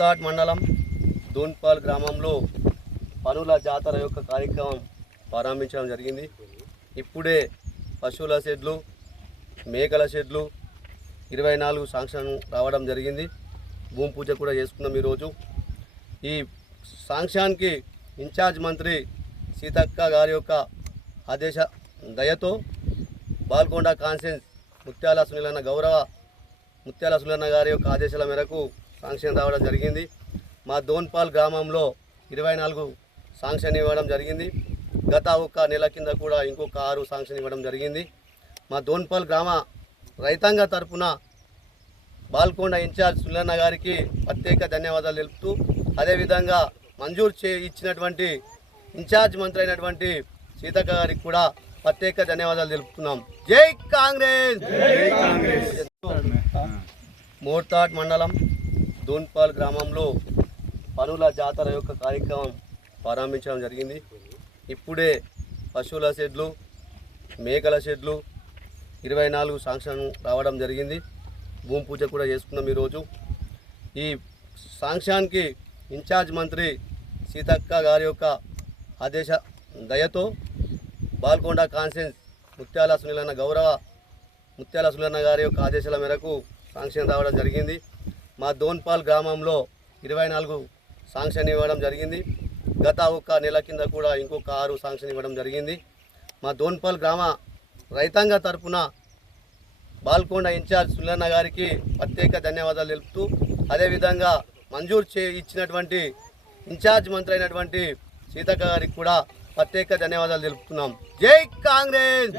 మోర్తాడ్ మండలం దూన్పాల్ గ్రామంలో పనుల జాతర యొక్క కార్యక్రమం ప్రారంభించడం జరిగింది. ఇప్పుడే పశువుల షెడ్లు మేకల షెడ్లు ఇరవై నాలుగు శాంక్షన్ రావడం జరిగింది. భూమి పూజ కూడా చేసుకున్నాం ఈరోజు. ఈ శాంక్షన్కి ఇన్ఛార్జ్ మంత్రి సీతక్క గారి యొక్క ఆదేశ దయతో బాల్కొండ కాన్సెన్స్ ముత్యాల సునీలన్న గౌరవ ముత్యాల సునీలన్న గారి యొక్క ఆదేశాల మేరకు శాంక్షన్ రావడం జరిగింది. మా దోన్పాల్ గ్రామంలో ఇరవై నాలుగు శాంక్షన్ ఇవ్వడం జరిగింది. గత ఒక నెల కింద కూడా ఇంకొక ఆరు శాంక్షన్ ఇవ్వడం జరిగింది. మా దోన్పాల్ గ్రామ రైతాంగ తరపున బాల్కొండ ఇన్ఛార్జ్ సులన్న గారికి ప్రత్యేక ధన్యవాదాలు తెలుపుతూ అదేవిధంగా మంజూరు చే ఇచ్చినటువంటి ఇన్ఛార్జ్ మంత్రి అయినటువంటి సీతక్క గారికి కూడా ప్రత్యేక ధన్యవాదాలు తెలుపుతున్నాం. జై కాంగ్రెస్! మోర్తాడ్ మండలం దోన్పాల్ గ్రామంలో పనుల జాతర యొక్క కార్యక్రమం ప్రారంభించడం జరిగింది. ఇప్పుడే పశువుల షెడ్లు మేకల షెడ్లు ఇరవై నాలుగు శాంక్షన్ రావడం జరిగింది. భూమి పూజ కూడా చేసుకున్నాం ఈరోజు. ఈ శాంక్షన్కి ఇన్ఛార్జ్ మంత్రి సీతక్క గారి యొక్క ఆదేశ దయతో బాల్కొండ కాన్సెన్స్ ముత్యాల సునీలన్న గౌరవ ముత్యాల సునీలన్న గారి యొక్క ఆదేశాల మేరకు శాంక్షన్ రావడం జరిగింది. మా దోన్పాల్ గ్రామంలో ఇరవై నాలుగు శాంక్షన్ ఇవ్వడం జరిగింది. గత ఒక నెల కింద కూడా ఇంకొక ఆరు శాంక్షన్ ఇవ్వడం జరిగింది. మా దోన్పాల్ గ్రామ రైతాంగ తరపున బాల్కొండ ఇన్ఛార్జ్ సుల్లన్న గారికి ప్రత్యేక ధన్యవాదాలు తెలుపుతూ అదేవిధంగా మంజూరు చే ఇచ్చినటువంటి ఇన్ఛార్జ్ మంత్రి అయినటువంటి సీతక్క గారికి కూడా ప్రత్యేక ధన్యవాదాలు తెలుపుతున్నాం. జై కాంగ్రెస్!